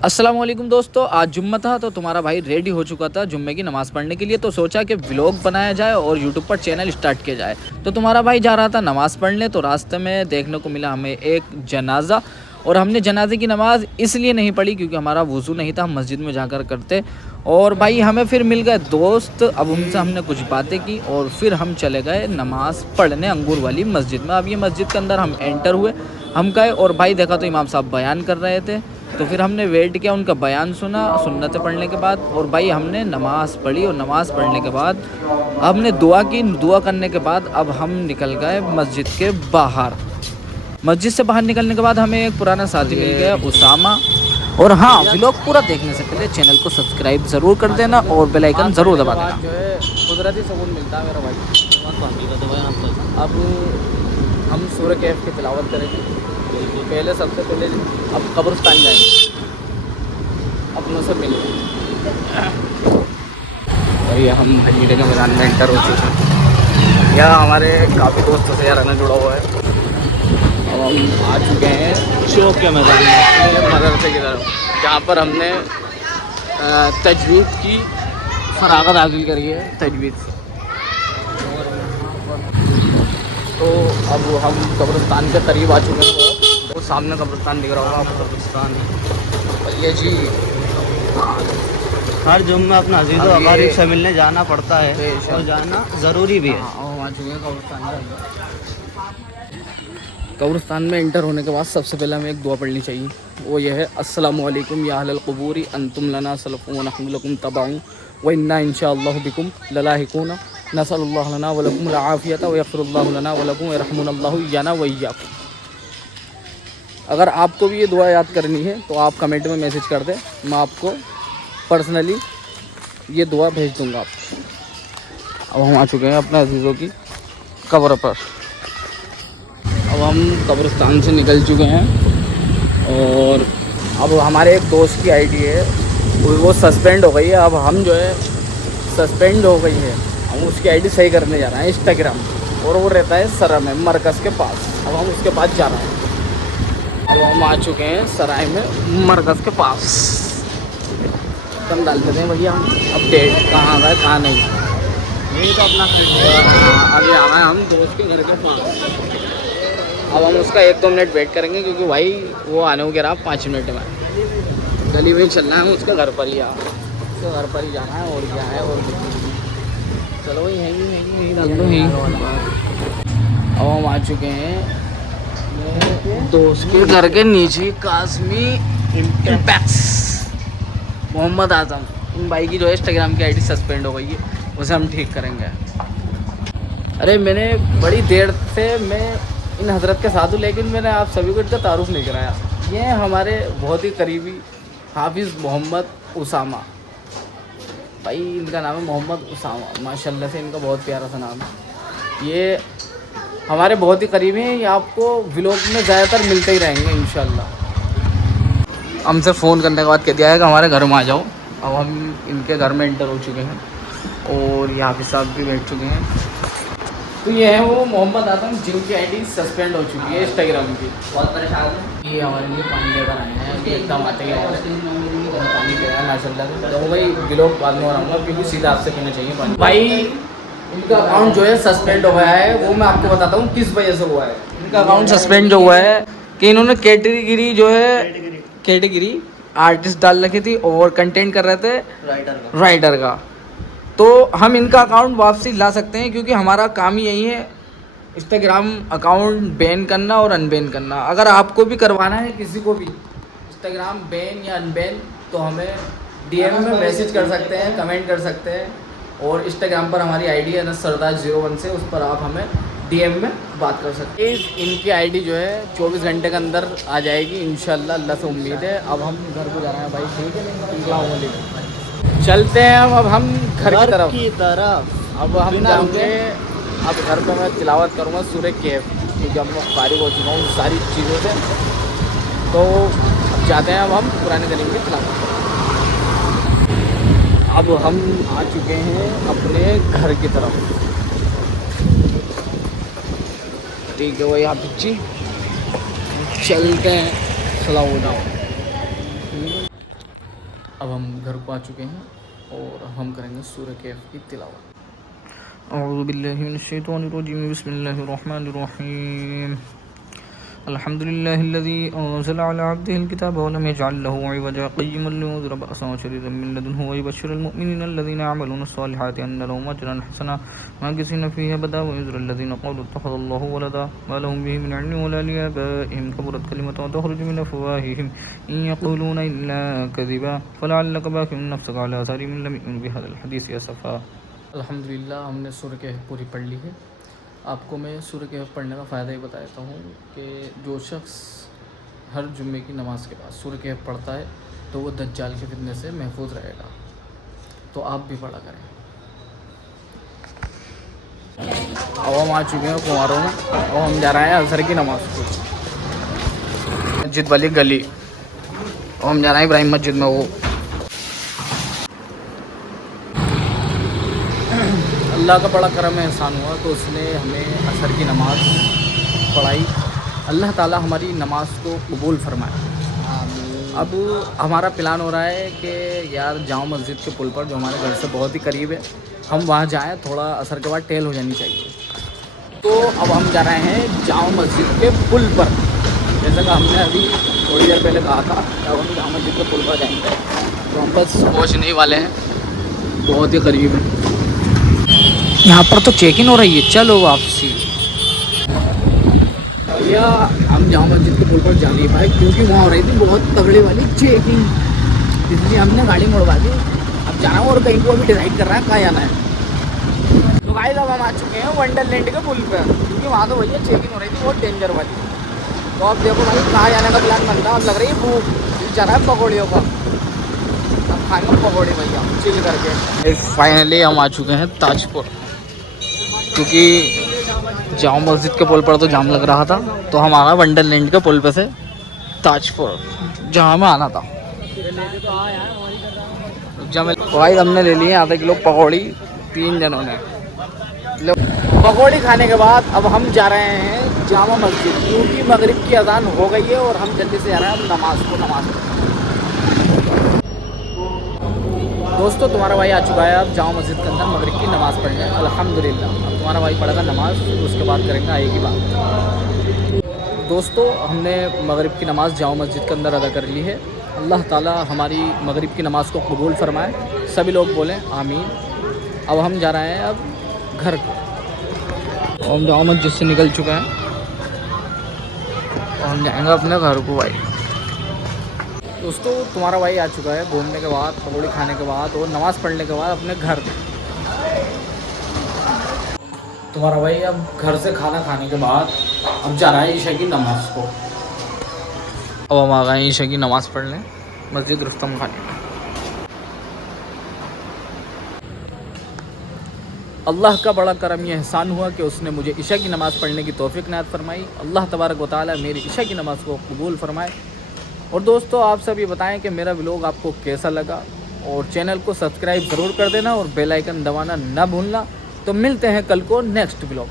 अस्सलाम वालेकुम दोस्तों, आज जुम्मा था तो तुम्हारा भाई रेडी हो चुका था जुम्मे की नमाज़ पढ़ने के लिए। तो सोचा कि व्लॉग बनाया जाए और यूट्यूब पर चैनल स्टार्ट किया जाए। तो तुम्हारा भाई जा रहा था नमाज़ पढ़ने, तो रास्ते में देखने को मिला हमें एक जनाजा। और हमने जनाजे की नमाज़ इसलिए नहीं पढ़ी क्योंकि हमारा वज़ू नहीं था, हम मस्जिद में जाकर करते। और भाई हमें फिर मिल गए दोस्त, अब उनसे हमने कुछ बातें की और फिर हम चले गए नमाज़ पढ़ने अंगूर वाली मस्जिद में। अब ये मस्जिद के अंदर हम एंटर हुए, हम गए और भाई देखा तो इमाम साहब बयान कर रहे थे। तो फिर हमने वेट किया, उनका बयान सुना सुन्नतें पढ़ने के बाद, और भाई हमने नमाज़ पढ़ी। और नमाज़ पढ़ने के बाद हमने दुआ की। दुआ करने के बाद अब हम निकल गए मस्जिद के बाहर। मस्जिद से बाहर निकलने के बाद हमें एक पुराना साथी मिल गया, उसामा। और हाँ, व्लॉग पूरा देखने से पहले चैनल को सब्सक्राइब ज़रूर कर देना और बेल आइकन ज़रूर दबा देना। जो है कुदरती सुकून मिलता है मेरा भाई। अब हम सूरह कहफ की तिलावत करेंगे। पहले सबसे पहले अब कब्रिस्तान जाएंगे, अपनों से मिलेंगे। और ये हम हजीरे के मैदान में एंटर हो चुके हैं। यहाँ हमारे काफ़ी दोस्तों से यार आना जुड़ा हुआ है। अब हम आ चुके हैं चौक के मैदान में मदरसे की तरफ, जहाँ पर हमने तजवीज़ की फरागत हासिल करी है तजवीज़ से। तो अब हम कब्रिस्तान के करीब आ चुके हैं। वो सामने कब्रिस्तान दिख रहा होगा आपको, कब्रिस्तान। और ये जी हर जुम्मे अपना अजीज़ व अक़ारिब से मिलने जाना पड़ता है और जाना ज़रूरी भी है। हम आ चुके हैं कब्रिस्तान के अंदर। कब्रिस्तान में इंटर होने के बाद सबसे पहले हमें एक दुआ पढ़नी चाहिए। वो ये है, अस्सलामु अलैकुम या अहलल क़ुबूरी अन्तुम लना सलफ़ुन व नहनु लकुम तबअउन व इन्ना इंशाअल्लाहु बिकुम ललाहिक़ून नसअलुल्लाह लना व लकुम अल-आफ़ियत व यग़फ़िरुल्लाहु लना व लकुम व यरहमुनल्लाहु इय्याना व इय्याकुम। अगर आपको भी ये दुआ याद करनी है तो आप कमेंट में मैसेज कर दें, मैं आपको पर्सनली ये दुआ भेज दूँगा आपको। अब हम आ चुके हैं अपने अजीज़ों की कब्र पर। अब हम कब्रिस्तान से निकल चुके हैं और अब हमारे एक दोस्त की आईडी है, वो सस्पेंड हो गई है। अब हम जो है सस्पेंड हो गई है, हम उसकी आईडी सही करने जा रहे हैं इंस्टाग्राम, और वो रहता है सरा में मरकज़ के पास। अब हम उसके पास जा रहे हैं। अब हम आ चुके हैं सराय में मरकज़ के पास। कम डाल देते हैं भैया हम अपडेट कहाँ गए कहाँ नहीं। यही तो अपना अभी आ गए हम दोस्त के घर के पास। अब हम उसका 1-2 मिनट वेट करेंगे क्योंकि भाई वो आने को कह रहा 5 मिनट में। गली में चलना है, उसके घर पर ही उसके घर पर ही जाना है और क्या है। और चलो भाई यहीं डाल दो यहीं। अब हम आ चुके हैं दोस्त के घर के नीचे, कासमी इम्पैक्ट्स मोहम्मद आजम। इन भाई की जो है इंस्टाग्राम की आईडी सस्पेंड हो गई है, उसे हम ठीक करेंगे। अरे मैंने बड़ी देर से मैं इन हज़रत के साथ हूँ, लेकिन मैंने आप सभी को इनका तारुफ नहीं कराया। ये हमारे बहुत ही करीबी हाफिज़ मोहम्मद उसामा भाई, इनका नाम है मोहम्मद उसामा। माशाल्लाह से इनका बहुत प्यारा सा नाम है। ये हमारे बहुत ही करीबी हैं, ये आपको व्लॉग में ज़्यादातर मिलते ही रहेंगे इंशाल्लाह। हमसे फ़ोन करने के बाद कह दिया है कि हमारे घर में आ जाओ। अब हम इनके घर में एंटर हो चुके हैं और यहाँ पे साहब भी बैठ चुके हैं। तो ये है वो मोहम्मद आजम जिनकी आईडी सस्पेंड हो चुकी है इंस्टाग्राम की। बहुत परेशान है। ये हमारे लिए पानी लेकर आए हैं, एकदम आते हैं पानी पिया है माशाल्लाह। तो भाई व्लॉग बाद में बनाऊँगा क्योंकि सीधा आपसे पीना चाहिए पानी। भाई इनका अकाउंट जो है सस्पेंड हो गया है, वो मैं आपको बताता हूँ किस वजह से हुआ है। इनका अकाउंट सस्पेंड जो हुआ है कि इन्होंने कैटेगरी जो है कैटेगरी आर्टिस्ट डाल रखी थी और कंटेंट कर रहे थे राइटर का। तो हम इनका अकाउंट वापसी ला सकते हैं क्योंकि हमारा काम ही यही है, इंस्टाग्राम अकाउंट बैन करना और अनबैन करना। अगर आपको भी करवाना है किसी को भी इंस्टाग्राम बैन या अनबैन, तो हमें DM में मैसेज कर सकते हैं, कमेंट कर सकते हैं। और इंस्टाग्राम पर हमारी आईडी है सरदार01 से, उस पर आप हमें DM में बात कर सकते हैं। इनकी आईडी जो है 24 घंटे के अंदर आ जाएगी इंशाल्लाह, अल्लाह से उम्मीद है। अब हम घर को जा रहे हैं भाई, ठीक है चलते हैं अब हम घर की तरफ। अब हम जाएंगे, अब घर पर मैं तिलावत करूँगा सूरह कहफ क्योंकि हम लोग फारिग हो चुका हूँ सारी चीज़ों से। तो अब जाते हैं, अब हम पुराने करीम की तिलावत। अब हम आ चुके हैं अपने घर की तरफ, ठीक है वही आप पिच्ची चलते हैं। सलाम हो जाओ। अब हम घर को आ चुके हैं और हम करेंगे सूरह कहफ की तिलावत। अऊज़ु बिल्लाहि मिनश शैतानिर रजीम, बिस्मिल्लाहिर रहमानिर रहीम। अल्हम्दुलिल्लाहिल्लज़ी अंज़ला अला अब्दिहिल किताब व लम यजअल लहू इवजा क़य्यिमन लियुनज़िरा बअसन शदीदन मिन लदुन्हु व युबश्शिरल मुमिनीना अल्लज़ीना यअमलूना अस्सालिहाति अन्ना लहुम अजरन हसना माकिसीना फ़ीहि अबदा व युज़रा अल्लज़ीना क़ालू इत्तख़ज़ल्लाहु वलदा मा लहुम बिहि मिन इल्मिन वला लिआबाइहिम कबुरत कलिमतुन तख़रुजु मिन अफ़वाहिहिम इन यक़ूलूना इल्ला कज़िबा फ़लअल्लका बाख़िउन नफ़्सका अला आसारिहिम इन लम युमिनू बिहाज़ल हदीस असफ़ा। अल्हम्दुलिल्लाह, हमने सूरह कहफ पूरी पढ़ ली है। आपको मैं सूरह कहफ पढ़ने का फ़ायदा ही बताता हूँ कि जो शख्स हर जुम्मे की नमाज़ के बाद सूरह कहफ पढ़ता है तो वो दज्जाल के फितने से महफूज रहेगा। तो आप भी पढ़ा करें। अब हम आ चुके हैं कुमारों में और हम जा रहे हैं असर की नमाज़ को, मस्जिद वाली गली, और हम जा रहे हैं इब्राहिम मस्जिद में। वो अल्लाह का बड़ा करम एहसान हुआ तो उसने हमें असर की नमाज़ पढ़ाई। अल्लाह ताला हमारी नमाज़ को कबूल फरमाए। अब हमारा प्लान हो रहा है कि यार जामा मस्जिद के पुल पर, जो हमारे घर से बहुत ही करीब है, हम वहाँ जाएं। थोड़ा असर के बाद टेल हो जानी चाहिए। तो अब हम जा रहे हैं जामा मस्जिद के पुल पर, जैसा कि हमने अभी थोड़ी देर पहले कहा था। अब हम जामा मस्जिद के पुल पर जाएंगे, तो हम बस पहुँचने ही वाले हैं, बहुत ही करीब है। यहाँ पर तो चेक इन हो रही है, चलो वापसी। भैया हम जामा मस्जिद के पुल पर जा नहीं पाए क्योंकि वहाँ हो रही थी बहुत तगड़ी वाली चेकिंग, इसलिए हमने गाड़ी मुड़वा दी। अब जाना है और कहीं को अभी डिसाइड कर रहा है कहाँ जाना है। तो गाइस अब हम आ चुके हैं वंडरलैंड के पुल पर, क्योंकि वहाँ तो भैया चेकिंग हो रही थी बहुत डेंजर वाली। तो अब देखो भाई कहाँ जाने का प्लान बन रहा है। अब लग रही है भूख, चल रहा है पकौड़ियों का। अब खाएंगे पकौड़े भैया चिल करके। फाइनली हम आ चुके हैं ताजपुर, क्योंकि जामा मस्जिद के पुल पर तो जाम लग रहा था, तो हम आ गए वंडरलैंड के पुल पे से ताजपुर, जहाँ हमें आना था। भाई हमने ले लिए आधा किलो पकौड़ी 3 जनों ने। पकौड़ी खाने के बाद अब हम जा रहे हैं जामा मस्जिद, क्योंकि मगरिब की अजान हो गई है और हम जल्दी से जा रहे हैं नमाज को। दोस्तों तुम्हारा भाई आ चुका है अब जामा मस्जिद के अंदर मगरिब की नमाज़ पढ़ने। अल्हम्दुलिल्लाह अब तुम्हारा भाई पढ़ेगा नमाज़, उसके बाद करेंगे आगे की बात। दोस्तों हमने मगरिब की नमाज़ जामा मस्जिद के अंदर अदा कर ली है। अल्लाह ताला हमारी मगरिब की नमाज़ को कबूल फरमाए, सभी लोग बोलें आमीन। अब हम जा रहे हैं अब घर को। हम जामा मस्जिद से निकल चुके हैं और हम जाएंगे अपने घर को। भाई दोस्तों तुम्हारा भाई आ चुका है घूमने के बाद, पकौड़ी खाने के बाद और नमाज़ पढ़ने के बाद अपने घर। तुम्हारा भाई अब घर से खाना खाने के बाद अब जा रहा है ईशा की नमाज़ को। अब हम आ गए ईशा की नमाज़ पढ़ने मस्जिद रुस्तम खाने। अल्लाह का बड़ा करम ये एहसान हुआ कि उसने मुझे ईशा की नमाज़ पढ़ने की तौफीक इनायत फरमाई। अल्लाह तबारक व तआला मेरी ईशा की नमाज़ को कबूल फरमाए। और दोस्तों आप सब ये बताएं कि मेरा व्लॉग आपको कैसा लगा, और चैनल को सब्सक्राइब ज़रूर कर देना और बेल आइकन दबाना ना भूलना। तो मिलते हैं कल को नेक्स्ट व्लॉग।